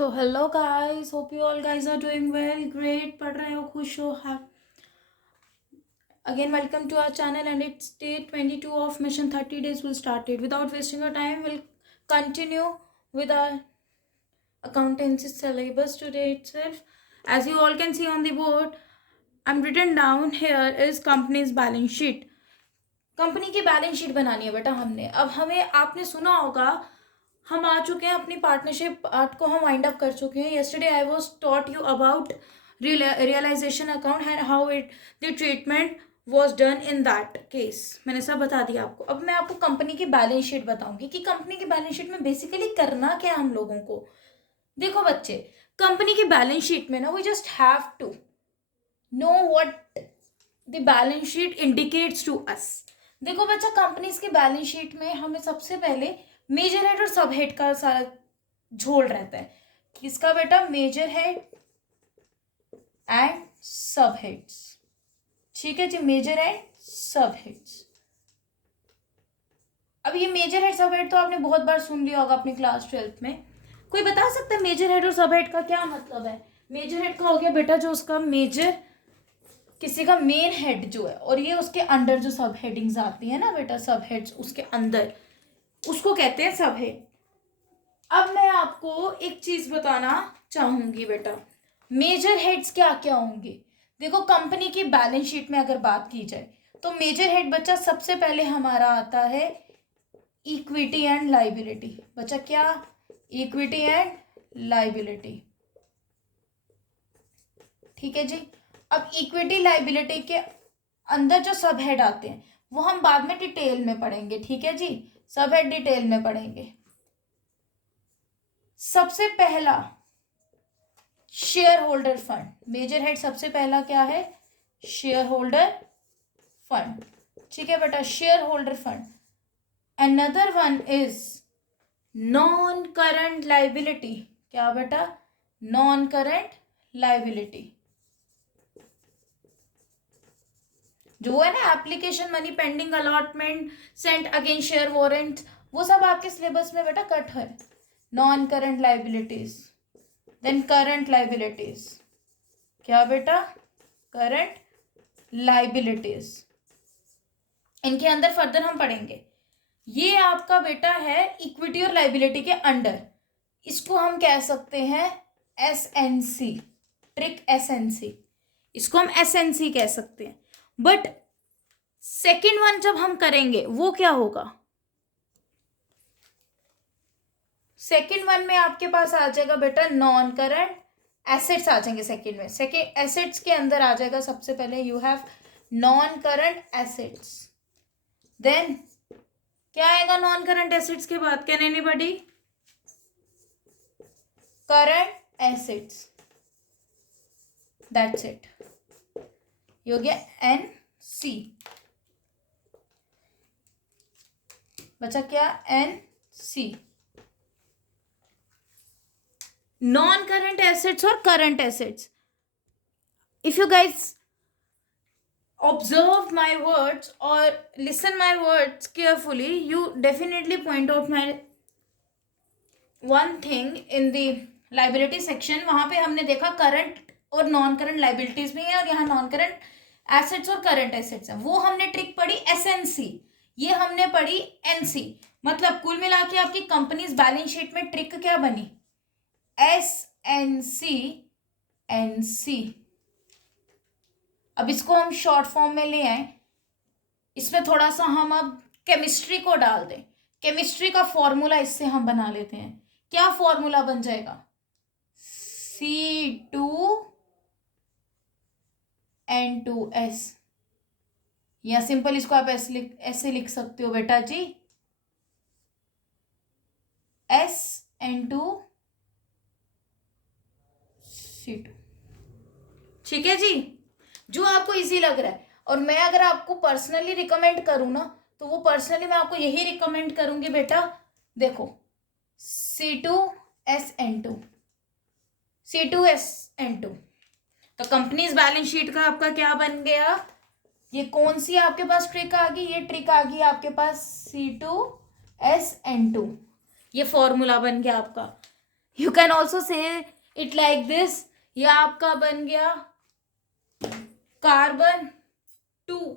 So hello guys, hope you all guys are doing well, great, पढ़ रहे हो, खुश हो, again welcome to our channel and it's day 22 of mission 30 days will started. Without wasting your time, we'll continue with our accountancy syllabus today itself. As you all can see on the board, I'm written down here is company's balance sheet. Company की balance sheet बनानी है बेटा हमने. अब हमें आपने सुना होगा हम आ चुके हैं अपनी पार्टनरशिप पार्ट को हम वाइंड अप कर चुके हैं. Yesterday I was taught you about realisation account and how it the treatment was done in that case. मैंने सब बता दिया आपको. अब मैं आपको कंपनी की बैलेंस शीट बताऊंगी कि कंपनी की बैलेंस शीट में बेसिकली करना क्या है हम लोगों को. देखो बच्चे, कंपनी की बैलेंस शीट में ना we just have to know what the balance sheet indicates to us. देखो बच्चा, कंपनीज की बैलेंस शीट में हमें सबसे पहले मेजर हेड और सब हेड का सारा झोल रहता है. किसका बेटा? मेजर हेड एंड सब हेड्स. ठीक है जी, मेजर एंड सब हेड्स. अब ये मेजर हेड सब हेड तो आपने बहुत बार सुन लिया होगा अपनी क्लास 12th में. कोई बता सकता है मेजर हेड और सब हेड का क्या मतलब है? मेजर हेड का हो गया बेटा जो उसका मेजर, किसी का मेन हेड जो है, और ये उसके अंडर जो सब हेडिंग्स आती है ना बेटा, सब हेड्स उसके अंदर, उसको कहते हैं सब हेड. अब मैं आपको एक चीज बताना चाहूंगी बेटा, मेजर हेड्स क्या क्या होंगे. देखो, कंपनी की बैलेंस शीट में अगर बात की जाए तो मेजर हेड बच्चा सबसे पहले हमारा आता है इक्विटी एंड लाइबिलिटी. बच्चा क्या? Equity and liability. ठीक है जी. अब इक्विटी लाइबिलिटी के अंदर जो सब हेड आते हैं वो हम बाद में डिटेल में पढ़ेंगे. ठीक है जी, सब हेड डिटेल में पढ़ेंगे. सबसे पहला shareholder fund. Major head सबसे पहला क्या है? Shareholder fund. ठीक है बेटा, shareholder fund. Another one is non current liability. क्या बेटा? Non current liability. जो है ना application money pending allotment sent again share warrant, वो सब आपके सिलेबस में बेटा कट है. Non current liabilities. Then current liabilities. क्या बेटा? Current liabilities. इनके अंदर फर्दर हम पढ़ेंगे. ये आपका बेटा है इक्विटी और लाइबिलिटी के अंडर. इसको हम कह सकते हैं एसएनसी, ट्रिक एसएनसी. इसको हम एसएनसी कह सकते हैं. बट सेकेंड वन जब हम करेंगे वो क्या होगा? सेकेंड वन में आपके पास आ जाएगा बेटा नॉन करंट एसेट्स आ जाएंगे. सेकेंड में सेकेंड एसेट्स के अंदर आ जाएगा सबसे पहले you have non current assets. Then क्या आएगा नॉन करंट एसेट्स के बाद? Can anybody? Current assets. That's it. ये हो गया एन सी. बचा क्या? N C. Non current assets और current assets. If you guys observe my words or listen my words carefully, you definitely point out my one thing in the liability section. वहां पे हमने देखा current और non current liabilities भी है और यहाँ नॉन करंट एसेट्स और करंट एसेट्स है. वो हमने ट्रिक पढ़ी एसएनसी, ये हमने पढ़ी एनसी. मतलब कुल मिला के आपकी कंपनीज बैलेंस शीट में ट्रिक क्या बनी? SNC NC. अब इसको हम शॉर्ट फॉर्म में ले आए. इसमें थोड़ा सा हम अब केमिस्ट्री को डाल दें. केमिस्ट्री का फॉर्मूला इससे हम बना लेते हैं. क्या फॉर्मूला बन जाएगा? C2N2S. या सिंपल इसको आप ऐसे लिख सकते हो बेटा जी, SN2C2. ठीक है जी, जो आपको इजी लग रहा है. और मैं अगर आपको पर्सनली रिकमेंड करूं ना तो वो पर्सनली मैं आपको यही रिकमेंड करूंगी बेटा. देखो C2SN2, C2SN2. तो कंपनीज बैलेंस शीट का आपका क्या बन गया? ये कौन सी आपके पास ट्रिक आ गई? ये ट्रिक आ गई आपके पास C2SN2. ये फॉर्मूला बन गया आपका. You can also say it like this, यह आपका बन गया कार्बन 2,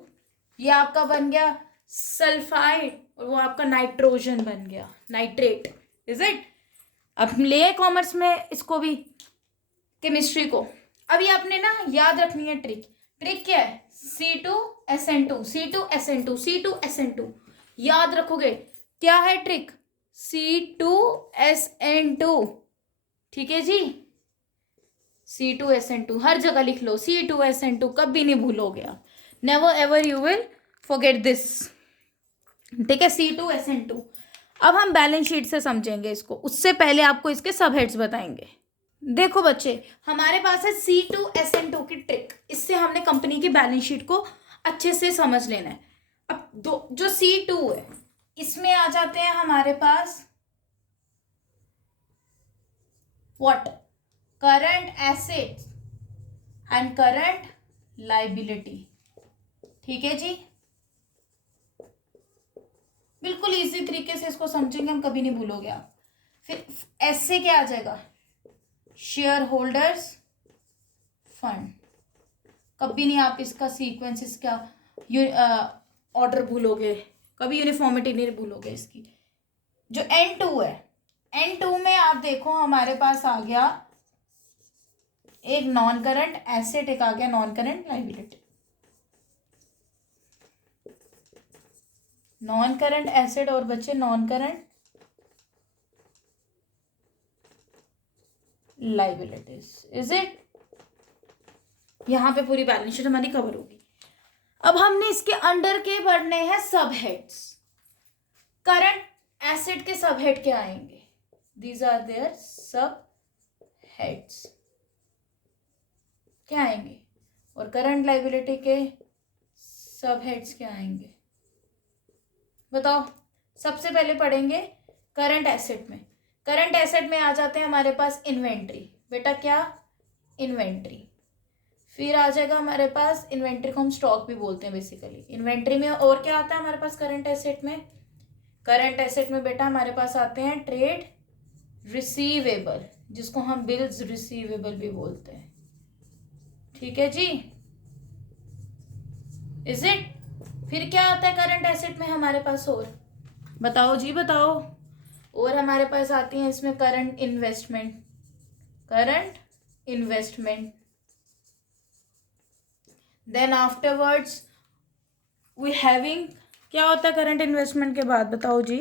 यह आपका बन गया सल्फाइड, और वो आपका नाइट्रोजन बन गया, नाइट्रेट। Is it? अब ले कॉमर्स में इसको भी, केमिस्ट्री को। अब ये आपने ना याद रखनी है ट्रिक। ट्रिक क्या है? C2SN2, C2SN2, C2SN2, याद रखोगे। क्या है ट्रिक? C2SN2, ठीक है जी। C2SN2 हर जगह लिख लो, C2SN2, कभी नहीं भूलोगे आप। Never ever you will forget this, ठीक है। C2SN2। अब हम बैलेंस शीट से समझेंगे इसको, उससे पहले आपको इसके सब हेड्स बताएंगे। देखो बच्चे, हमारे पास है C2SN2 की ट्रिक, इससे हमने कंपनी की बैलेंस शीट को अच्छे से समझ लेना है। अब जो C2 है, इसमें आ जाते हैं हमारे पास what? Current assets and current liability, ठीक है जी। बिल्कुल इजी तरीके से इसको समझेंगे हम, कभी नहीं भूलोगे आप। फिर एस से क्या आ जाएगा? Share holders fund. कभी नहीं आप इसका सीक्वेंस, इसका ऑर्डर भूलोगे, कभी यूनिफॉर्मिटी नहीं भूलोगे इसकी। जो N2 है, N2 में आप देखो हमारे पास आ गया एक नॉन करंट एसेट, एक आ गया non current liability. Non current asset और बच्चे non current liabilities, is it? यहां पे पूरी बैलेंस शीट हमारी कवर होगी। अब हमने इसके अंडर के पढ़ने हैं सब हेड्स। करंट एसेट के सब हेड क्या आएंगे? दीज आर देयर सब हेड्स, क्या आएंगे? और करंट लाइबिलिटी के सब हेड्स क्या आएंगे? बताओ। सबसे पहले पढ़ेंगे करंट एसेट में। करंट एसेट में आ जाते हैं हमारे पास इन्वेंट्री। बेटा क्या? इन्वेंट्री। फिर आ जाएगा हमारे पास, इन्वेंट्री को हम स्टॉक भी बोलते हैं बेसिकली। इन्वेंट्री में और क्या आता है हमारे पास करंट एसेट में? करंट एसेट में बेटा हमारे पास आते हैं ट्रेड रिसीवेबल, जिसको हम बिल्स रिसीवेबल भी बोलते हैं, ठीक है जी। Is it? फिर क्या आता है करंट एसेट में हमारे पास और? बताओ जी बताओ। और हमारे पास आती है इसमें current investment. Current investment. Then afterwards we having, क्या होता है करंट इन्वेस्टमेंट के बाद? बताओ जी।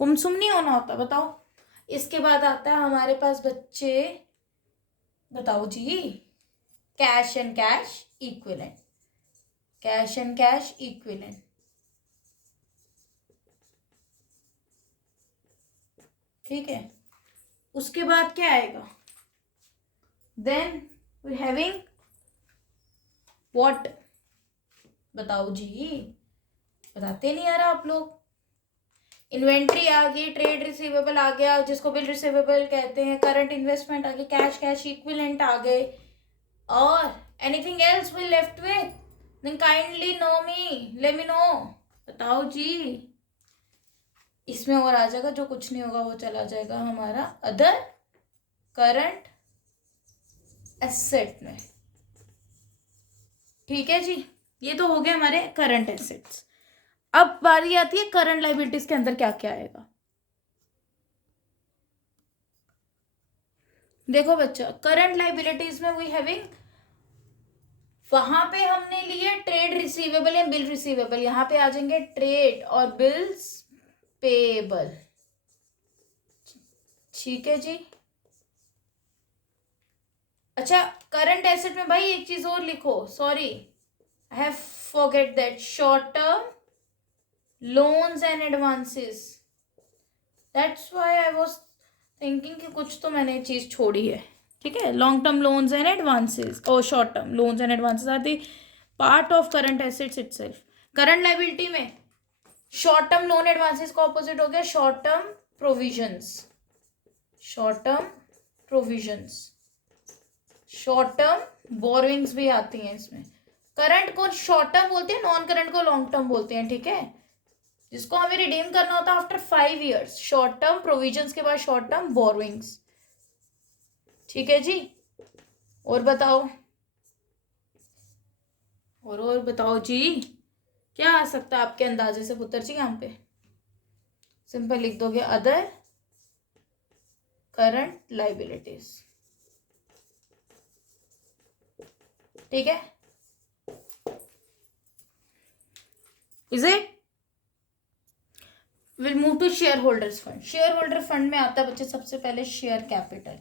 गुमसुम नहीं होना होता, बताओ। इसके बाद आता है हमारे पास बच्चे, बताओ जी, cash and cash equivalent. Cash and cash equivalent, ठीक है। उसके बाद क्या आएगा? Then we having what? बताओ जी, बताते नहीं आ रहा आप लोग। इन्वेंट्री आ गई, ट्रेड रिसीवेबल आ गया जिसको बिल रिसीवेबल कहते हैं, करंट इन्वेस्टमेंट आ गई, कैश कैश इक्विवेलेंट आ गए, और anything else we left with? Then kindly know me, let me know. बताओ जी। इसमें और आ जाएगा, जो कुछ नहीं होगा वो चला जाएगा हमारा अदर करंट एसेट में, ठीक है जी। ये तो हो गए हमारे करंट एसेट्स। अब बारी आती है करंट लाइबिलिटीज के अंदर क्या क्या आएगा। देखो बच्चा, करंट लाइबिलिटीज में वी हैविंग, वहां पे हमने लिए ट्रेड रिसीवेबल या बिल रिसीवेबल, यहां पे आ जाएंगे ट्रेड और बिल्स पेबल, ठीक है जी। अच्छा, करंट एसेट में भाई एक चीज और लिखो, sorry I have forget that, short term loans and advances. That's why I was thinking कि कुछ तो मैंने चीज छोड़ी है, ठीक है। Long term loans and advances और short term loans and advances are the part of current assets itself. Current liability में शॉर्ट टर्म लोन एडवांसेस का ऑपोजिट हो गया short term provisions. Short term provisions, short term borrowings भी आती हैं इसमें। Current को शॉर्ट टर्म बोलते हैं, नॉन करंट को लॉन्ग टर्म बोलते हैं, ठीक है। जिसको हमें रिडीम करना होता है after 5 years, short term provisions के बाद शॉर्ट टर्म बोरोइंग्स। ठीक है जी, और बताओ, और बताओ जी, क्या आ सकता है आपके अंदाजे से पुत्र जी? यहाँ पे सिंपल लिख दोगे अदर करंट लाइबिलिटीज। ठीक है, is it? Will move to shareholders fund. Shareholder fund में आता है बच्चे सबसे पहले शेयर कैपिटल।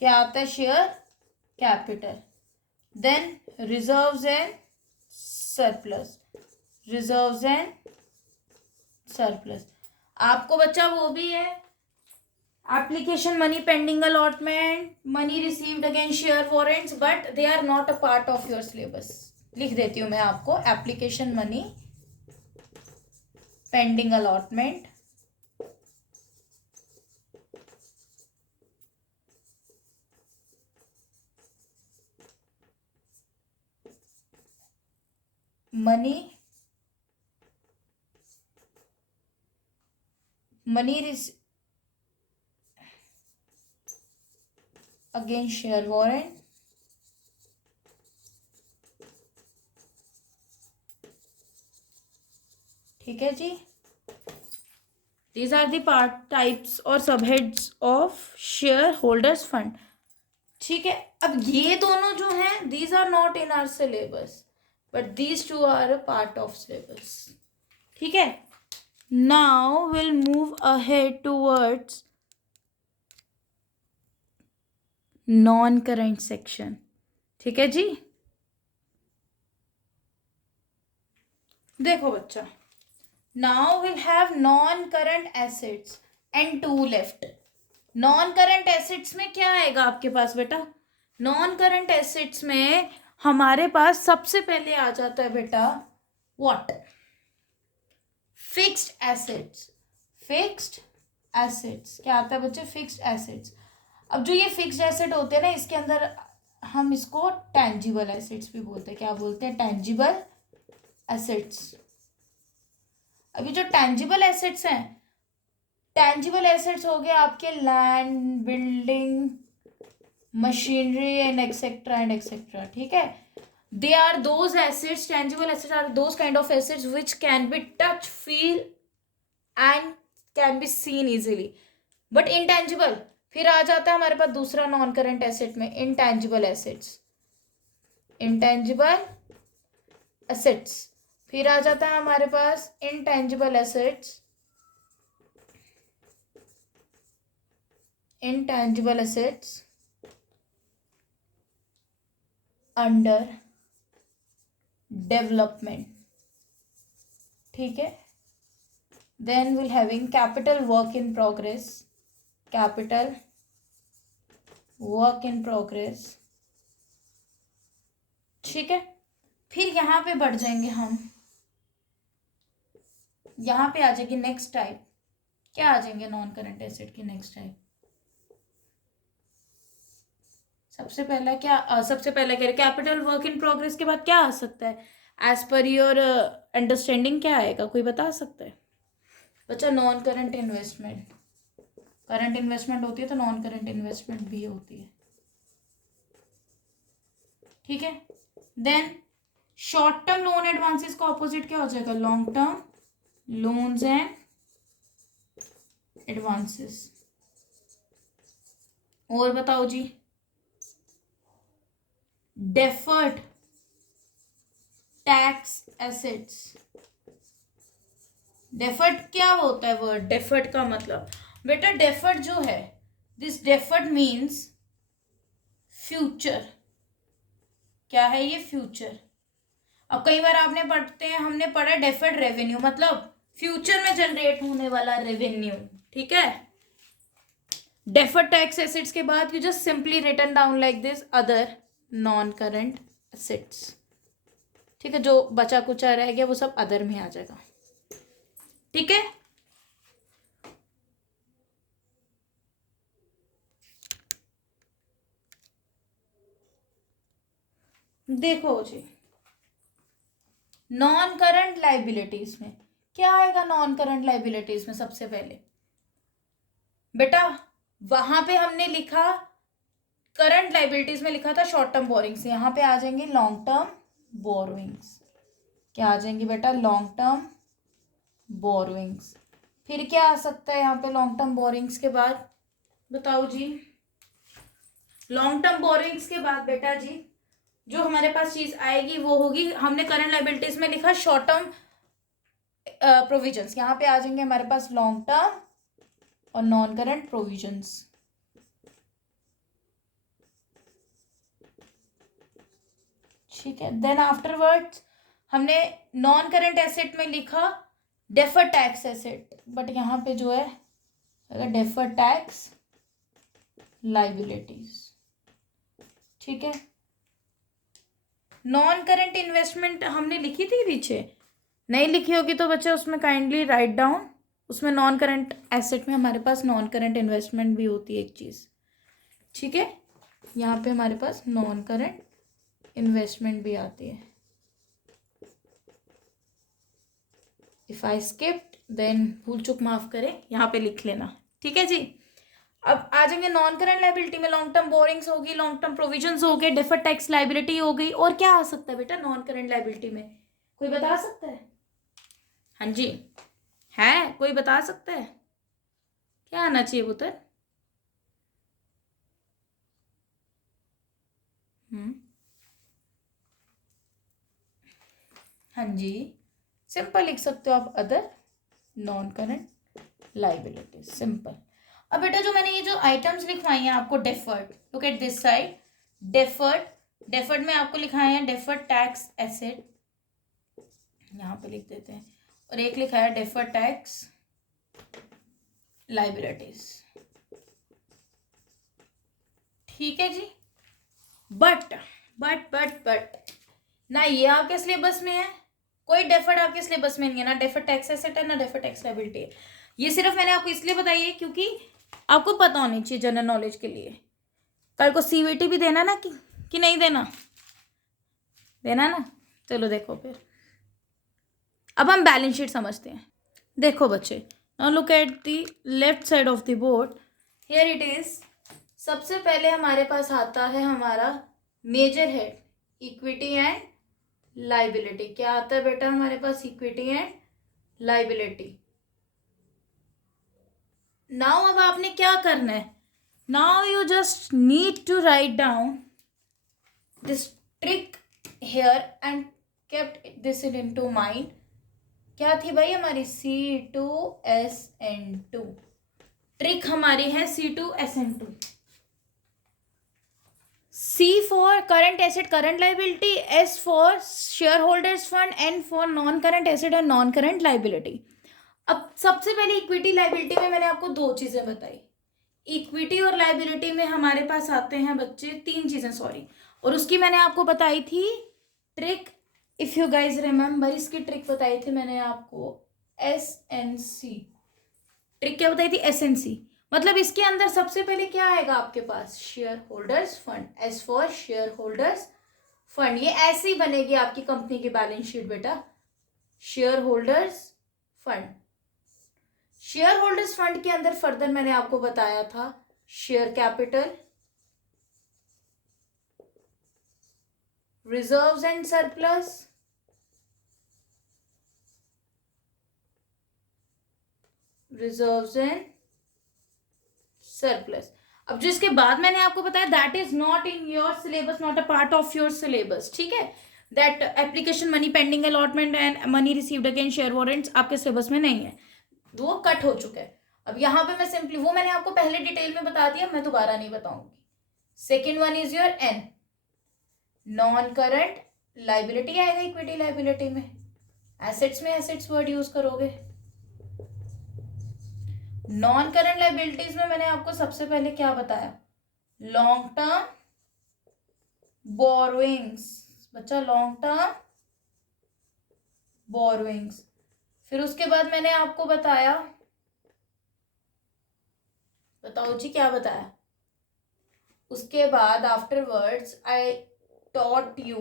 क्या आता है? Share capital. Then reserves and surplus, reserves and surplus. आपको बच्चा वो भी है, application money pending allotment, money received against share warrants, but they are not a part of your syllabus. लिख देती हूँ मैं आपको, application money pending allotment, money against share warrant, ठीक है जी। These are the part types और subheads of shareholders fund. ठीक है, अब ये दोनों जो हैं these are not in our syllabus, but these two are a part of syllabus. ठीक है, now will move ahead towards non current section. ठीक है जी, देखो बच्चा, now will have non current assets and 2 left. Non current assets में क्या आएगा आपके पास बेटा? नॉन करंट एसेट्स में हमारे पास सबसे पहले आ जाता है बेटा what? Fixed assets. Fixed assets क्या आता है बच्चे? Fixed assets. अब जो ये फिक्स्ड एसेट होते हैं ना, इसके अंदर हम इसको टेंजिबल एसेट्स भी बोलते हैं। क्या बोलते हैं? Tangible assets. अभी जो टेंजिबल एसेट्स हैं, टेंजिबल एसेट्स हो गए आपके land, building, machinery and etcetera. ठीक है, they are those assets, tangible assets are those kind of assets which can be touch, feel and can be seen easily, but intangible फिर आ जाता है हमारे पास दूसरा नॉन करंट एसेट में, intangible assets। intangible assets फिर आ जाता है हमारे पास intangible assets, intangible assets under development. ठीक है, then will having capital work in progress, capital work in progress. ठीक है, फिर यहां पे बढ़ जाएंगे हम, यहां पे आ जाएगी नेक्स्ट टाइप। क्या आ जाएंगे नॉन करंट एसेट की नेक्स्ट टाइप? सबसे पहला क्या, सबसे पहला कह रहे कैपिटल वर्क इन प्रोग्रेस के बाद क्या आ सकता है? एज पर योर अंडरस्टैंडिंग क्या आएगा, कोई बता सकता है बच्चा? Non current investment. Current investment होती है तो नॉन करंट इन्वेस्टमेंट भी होती है। ठीक है, then short term loan advances का ऑपोजिट क्या हो जाएगा? Long term loans and advances. और बताओ जी, डेफर्ड टैक्स एसेट्स। डेफर्ड क्या होता है वर्ड? डेफर्ड का मतलब बेटा, डेफर्ड जो है, दिस डेफर्ड मीन्स फ्यूचर। क्या है ये? फ्यूचर। अब कई बार आपने पढ़ते हैं, हमने पढ़ा डेफर्ड रेवेन्यू, मतलब फ्यूचर में जनरेट होने वाला रेवेन्यू। ठीक है, डेफर्ड टैक्स एसेट्स के बाद you just simply written down like this other non current assets. ठीक है, जो बचा कुचा रह गया वो सब अदर में आ जाएगा। ठीक है, देखो जी, नॉन करंट लाइबिलिटीज में क्या आएगा नॉन करंट लाइबिलिटीज में? सबसे पहले बेटा वहां पे हमने लिखा करंट लाइबिलिटीज में लिखा था शॉर्ट टर्म बोरिंग्स, यहाँ पे आ जाएंगे लॉन्ग टर्म बोरोइंग्स। क्या आ जाएंगी बेटा? Long term borrowings. फिर क्या आ सकता है यहाँ पे लॉन्ग टर्म बोरिंग्स के बाद? बताओ जी। लॉन्ग टर्म बोरिंग्स के बाद बेटा जी जो हमारे पास चीज आएगी वो होगी, हमने करंट लाइबिलिटीज में लिखा शॉर्ट टर्म प्रोविजंस, यहाँ पे आ जाएंगे हमारे पास लॉन्ग टर्म और नॉन करंट प्रोविजंस। ठीक है। देन आफ्टरवर्ड्स हमने नॉन करंट एसेट में लिखा डेफर टैक्स एसेट, बट यहाँ पे जो है डेफर टैक्स लाइबिलिटीज। ठीक है। नॉन करंट इन्वेस्टमेंट हमने लिखी थी पीछे, नहीं लिखी होगी तो बच्चे उसमें काइंडली राइट डाउन। उसमें नॉन करंट एसेट में हमारे पास नॉन करंट इन्वेस्टमेंट भी होती है एक चीज़। ठीक है। यहाँ पे हमारे पास नॉन करंट इन्वेस्टमेंट भी आती है। इफ आई स्किप्ड देन भूल चूक माफ करें, यहाँ पे लिख लेना। ठीक है जी। अब आ जाएंगे नॉन करंट लाइबिलिटी में लॉन्ग टर्म बोरिंग्स होगी, लॉन्ग टर्म प्रोविजंस हो गए, डेफर्ड टैक्स लाइबिलिटी हो गई, और क्या आ सकता है बेटा नॉन करंट लाइबिलिटी में? कोई बता सकता है? हाँ जी, है कोई बता सकता है क्या आना चाहिए पुत्र? हाँ जी, सिंपल लिख सकते हो आप, other non current liability, simple. अब बेटा जो मैंने ये जो आइटम्स लिखवाई हैं आपको, deferred, look at this side, deferred में आपको लिखाए हैं डेफर्ड टैक्स एसेट, यहाँ पे लिख देते हैं, और एक लिखा है डेफर्ड टैक्स लाइबिलिटीज। ठीक है जी। बट ना ये आपके सिलेबस में है, कोई डेफर्ड आपके सिलेबस में नहीं है, ना डेफर्ड टैक्स एसेट है ना डेफर्ड टैक्स लायबिलिटी है। ये सिर्फ मैंने आपको इसलिए बताई है क्योंकि आपको पता होनी चाहिए जनरल नॉलेज के लिए। कल को सीवीटी भी देना ना कि नहीं देना? देना ना। चलो देखो फिर, अब हम बैलेंस शीट समझते हैं। देखो बच्चे, now look at the left side of the board, here it is. सबसे पहले हमारे पास आता है हमारा major head, equity and liability. क्या आता है बेटा हमारे पास? Equity and liability. नाउ अब आपने क्या करना है? Now you just need to write down this trick here and kept this into mind. क्या थी भाई हमारी? C2SN2। ट्रिक हमारी है C2SN2। C for current asset current liability, S for shareholders fund, N for non current asset and non current liability. अब सबसे पहले equity liability में मैंने आपको दो चीजें बताई। इक्विटी और लाइबिलिटी में हमारे पास आते हैं बच्चे तीन चीजें, सॉरी, और उसकी मैंने आपको बताई थी trick. If you guys remember, इसकी ट्रिक बताई थी मैंने आपको, SNC। ट्रिक क्या बताई थी? SNC। मतलब इसके अंदर सबसे पहले क्या आएगा आपके पास? Shareholders fund, S for shareholders fund. ये ऐसे ही बनेगी आपकी कंपनी की बैलेंस शीट बेटा, shareholders fund. Shareholders fund के अंदर फर्दर मैंने आपको बताया था share capital, reserves and surplus, reserves and surplus. अब जो इसके बाद मैंने आपको बताया, that is not in your syllabus, not a part of your syllabus. ठीक है। That application money pending allotment and money received again share warrants आपके सिलेबस में नहीं है, वो कट हो चुका है। अब यहाँ पे मैं सिंपली, वो मैंने आपको पहले डिटेल में बता दिया, मैं दोबारा नहीं बताऊंगी। Second one is your N, non current liability आएगा इक्विटी लाइबिलिटी में। एसेट्स में एसेट्स वर्ड यूज करोगे। नॉन करंट लाइबिलिटीज में मैंने आपको सबसे पहले क्या बताया? लॉन्ग टर्म बोरोइंग्स, बच्चा लॉन्ग टर्म बोरोइंग्स। फिर उसके बाद मैंने आपको बताया, बताओ जी क्या बताया? उसके बाद afterwards I taught you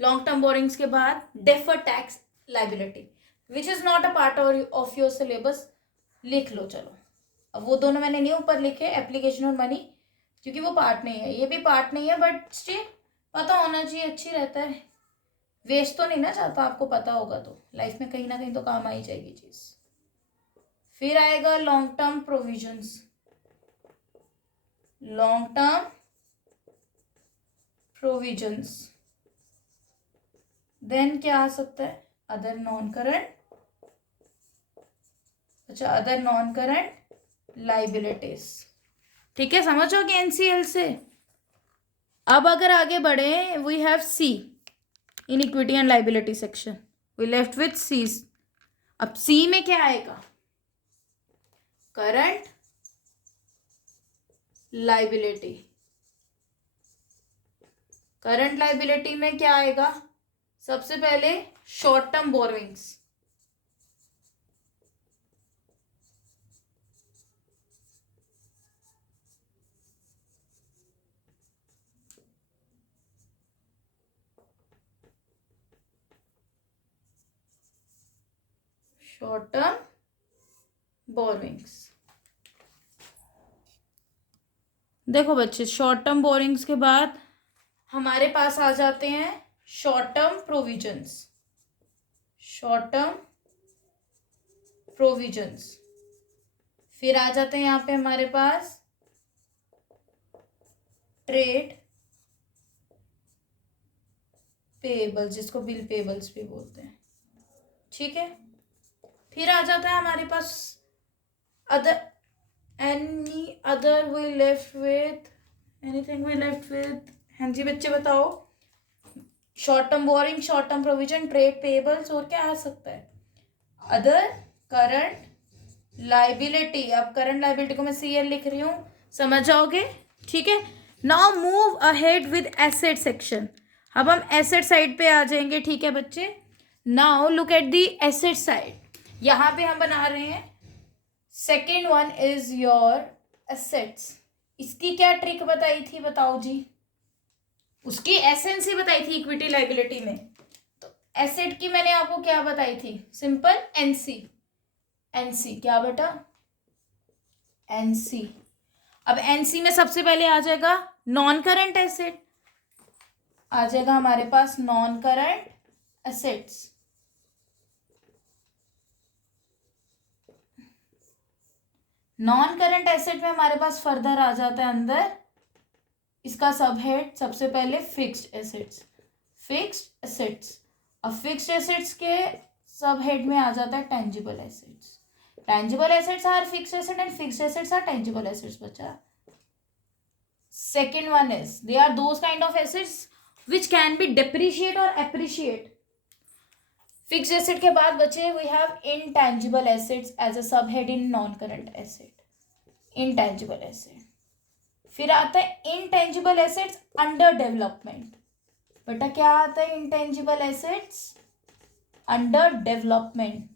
long term borrowings के बाद deferred tax liability. Which is not a part of your syllabus, लिख लो। चलो, अब वो दोनों मैंने नहीं ऊपर लिखे, एप्लीकेशन और मनी, क्योंकि वो पार्ट नहीं है, ये भी पार्ट नहीं है, बट स्टिल पता होना चाहिए, अच्छी रहता है। वेस्ट तो नहीं ना जाता, आपको पता होगा तो लाइफ में कहीं ना कहीं तो काम आ ही जाएगी चीज। फिर आएगा long term provisions, long term provisions. Then क्या आ सकता है, अदर नॉन करंट, अच्छा अदर नॉन करंट लाइबिलिटीज। ठीक है, समझोगे एनसीएल से। अब अगर आगे बढ़े, we have C in equity and liability section, we left with C. अब सी में क्या आएगा, करंट लाइबिलिटी। करंट लाइबिलिटी में क्या आएगा, सबसे पहले short term borrowings, short term borrowings. देखो बच्चे, शॉर्ट टर्म बोरोइंग्स के बाद हमारे पास आ जाते हैं short term provisions, short term provisions. फिर आ जाते हैं यहाँ पे हमारे पास ट्रेड पेबल्स, जिसको बिल पेबल्स भी बोलते हैं। ठीक है, फिर आ जाता है हमारे पास other, any other we left with, anything we left with. हाँ जी बच्चे बताओ, short term borrowing, short term provision, trade payables, और क्या आ सकता है, अदर करंट लाइबिलिटी। अब करंट लाइबिलिटी को मैं सीएल लिख रही हूँ, समझ जाओगे। ठीक है, now move ahead with asset section. अब हम एसेट साइड पे आ जाएंगे। ठीक है बच्चे, now look at the asset side. यहाँ पे हम बना रहे हैं, second one is your assets. इसकी क्या ट्रिक बताई थी, बताओ जी। उसकी एसेंस ही बताई थी इक्विटी लाइबिलिटी में। तो एसेट की मैंने आपको क्या बताई थी, सिंपल एनसी। एनसी क्या बेटा, एनसी। अब एनसी में सबसे पहले आ जाएगा नॉन करंट एसेट, आ जाएगा हमारे पास non current assets. Non current asset में हमारे पास फर्दर आ जाता है अंदर इसका सब हेड, सबसे पहले फिक्स्ड एसेट्स, फिक्स्ड एसेट्स। अब फिक्स्ड एसेट्स के सब हेड में आ जाता है tangible assets. Tangible assets are fixed asset and fixed assets are tangible assets बच्चा। Second one is, they are those kind of assets which can be depreciate or appreciate. Fixed asset के बाद बचे we have intangible assets as a subhead in non-current asset. Intangible asset. फिर आता है intangible assets under development. बेटा क्या आता है intangible assets under development?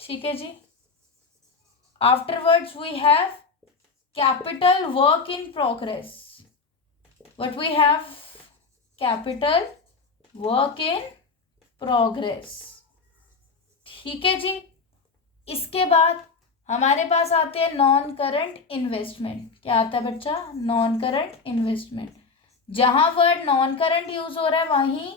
ठीक है जी। Afterwards we have capital work in progress. What we have, capital work in progress। ठीक है जी। इसके बाद हमारे पास आते हैं नॉन करंट इन्वेस्टमेंट। क्या आता है बच्चा, नॉन करंट इन्वेस्टमेंट। जहां वर्ड नॉन करंट यूज हो रहा है वहीं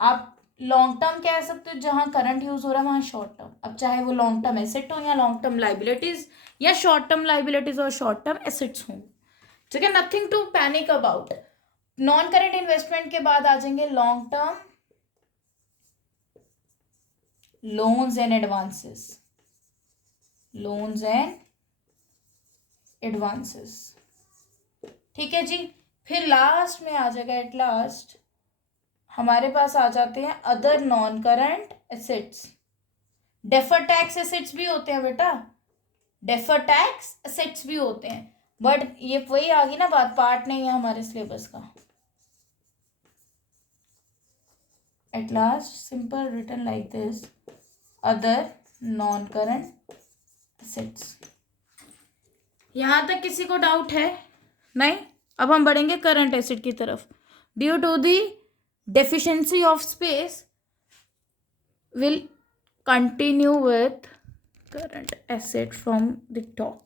आप लॉन्ग टर्म कह सकते हो, जहां करंट यूज हो रहा है वहां शॉर्ट टर्म। अब चाहे वो लॉन्ग टर्म एसेट हो या लॉन्ग टर्म लाइबिलिटीज, या शॉर्ट टर्म लाइबिलिटीज और शॉर्ट टर्म एसेट्स हों। ठीक है, nothing to panic about. Non current investment के बाद आ जाएंगे long term loans and advances, loans and advances. ठीक है जी। फिर लास्ट में आ जाएगा, एट लास्ट हमारे पास आ जाते हैं other non current assets. Defer tax assets भी होते हैं बेटा, डेफर टैक्स एसेट्स भी होते हैं, बट ये वही आ गई ना बात, पार्ट नहीं है हमारे सिलेबस का। At last simple written like this, other non current assets. यहां तक किसी को डाउट है? नहीं। अब हम बढ़ेंगे करंट एसेट की तरफ। Due to the deficiency of space will continue with current asset from the top.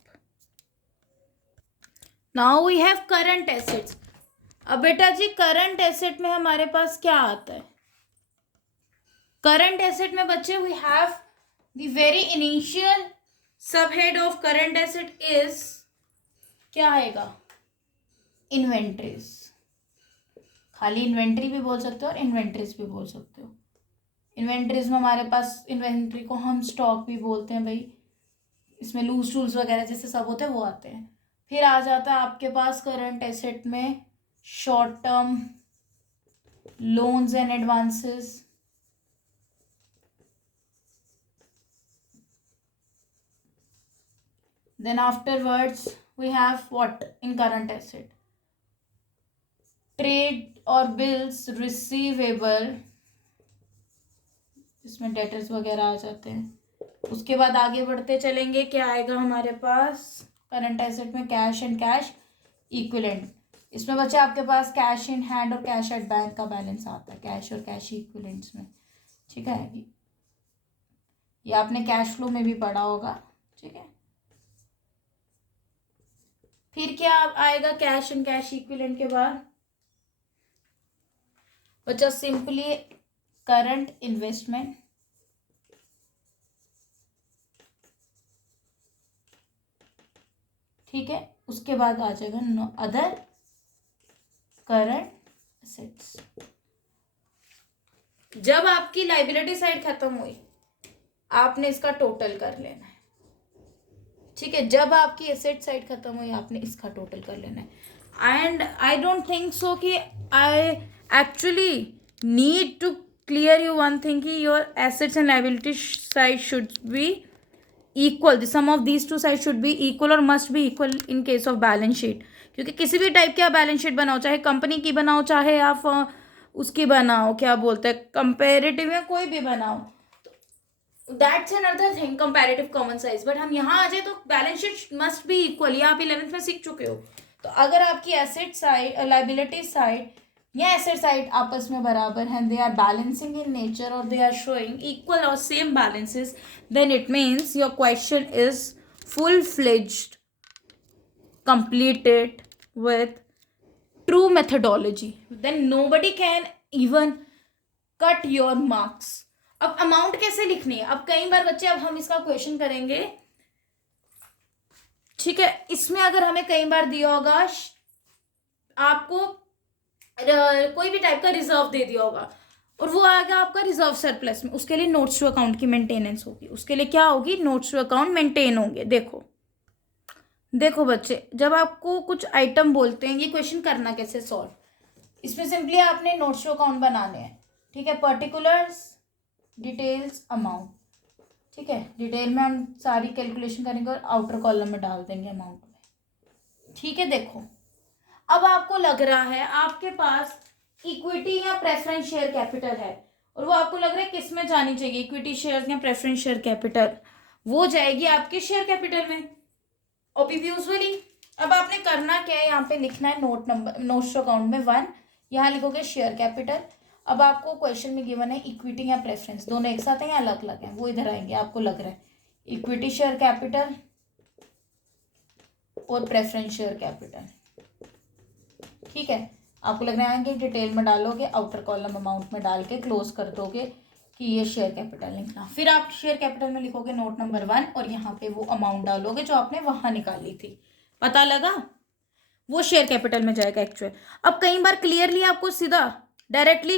Now we have current assets. अब बेटा जी करंट एसेट में हमारे पास क्या आता है? करंट एसेट में बच्चे we have the very initial sub head of current asset is क्या आएगा? इन्वेंट्रीज. खाली इन्वेंट्री भी बोल सकते हो और इन्वेंट्रीज भी बोल सकते हो. इन्वेंट्रीज में हमारे पास इन्वेंट्री को हम स्टॉक भी बोलते हैं भाई. इसमें लूज टूल्स वगैरह जैसे सब होते हैं वो आते हैं. फिर आ जाता है आपके पास करंट एसेट में short term loans and advances. Then afterwards we have what in current asset? Trade or bills receivable. इसमें डेटर्स वगैरह आ जाते हैं. उसके बाद आगे बढ़ते चलेंगे. क्या आएगा हमारे पास करंट एसेट में? Cash and cash equivalent. इसमें बच्चे आपके पास कैश इन हैंड और कैश एट बैंक का बैलेंस आता है कैश और कैश इक्विवेलेंट्स में. ठीक है, ये आपने कैश फ्लो में भी पढ़ा होगा. ठीक है, फिर क्या आएगा कैश एंड कैश इक्विवेलेंट के बाद? बच्चा सिंपली करंट इन्वेस्टमेंट. ठीक है, उसके बाद आ जाएगा अदर करंट एसेट्स. जब आपकी लाइबिलिटी साइड खत्म हुई आपने इसका टोटल कर लेना है. ठीक है, जब आपकी एसेट साइड खत्म हुई आपने इसका टोटल कर लेना है. And I don't think so कि I actually need to clear you one thing कि your assets and liability side should be equal. The sum of these two side should be equal और must be equal in case of balance sheet. क्योंकि किसी भी type की आप balance sheet बनाओ, चाहे company की बनाओ चाहे आप उसकी बनाओ, क्या बोलते हैं कंपेरेटिव या कोई भी बनाओ, that's another thing comparative common size. But हम यहाँ आ जाए तो balance sheet must be equal. ये आप 11th में सीख चुके हो. तो अगर आपकी एसेट साइड लाइबिलिटी साइड या एसेट साइड आपस में बराबर हैं, they are balancing in nature और दे आर शोइंग इक्वल और same balances, then it means your question is full fledged, completed with true methodology. Then nobody can even cut your marks. अब amount कैसे लिखनी है? अब कई बार बच्चे, अब हम इसका क्वेश्चन करेंगे. ठीक है, इसमें अगर हमें कई बार दिया होगा आपको कोई भी टाइप का रिजर्व दे दिया होगा और वो आएगा आपका रिजर्व सरप्लस में, उसके लिए नोट्स टू अकाउंट की मेंटेनेंस होगी. उसके लिए क्या होगी? नोट्स टू अकाउंट मेंटेन होंगे. देखो बच्चे, जब आपको कुछ आइटम बोलते हैं, ये क्वेश्चन करना कैसे सॉल्व? इसमें सिंपली आपने नोट्स टू अकाउंट बनाने हैं. ठीक है, पर्टिकुलर्स, डिटेल्स, अमाउंट. ठीक है, डिटेल में हम सारी कैलकुलेशन करेंगे और आउटर कॉलम में डाल देंगे अमाउंट में. ठीक है, देखो अब आपको लग रहा है आपके पास इक्विटी या प्रेफरेंस शेयर कैपिटल है और वो आपको लग रहा है किस में जानी चाहिए, इक्विटी शेयर या प्रेफरेंस शेयर कैपिटल. वो जाएगी आपके शेयर कैपिटल में यूजुअली. अब आपने करना क्या है, यहाँ पे लिखना है नोट्स टू अकाउंट में 1, यहाँ लिखोगे शेयर कैपिटल. अब आपको क्वेश्चन में गिवन है इक्विटी या प्रेफरेंस, दोनों एक साथ हैं या अलग अलग हैं, वो इधर आएंगे. आपको लग रहा है इक्विटी शेयर कैपिटल और प्रेफरेंस शेयर कैपिटल. ठीक है, आपको लग रहा है कि डिटेल में डालोगे, आउटर कॉलम अमाउंट में डाल के क्लोज कर दोगे कि ये शेयर कैपिटल लिखना. फिर आप शेयर कैपिटल में लिखोगे नोट नंबर 1 और यहाँ पे वो अमाउंट डालोगे जो आपने वहाँ निकाली थी. पता लगा? वो शेयर कैपिटल में जाएगा एक्चुअल. अब कई बार क्लियरली आपको सीधा डायरेक्टली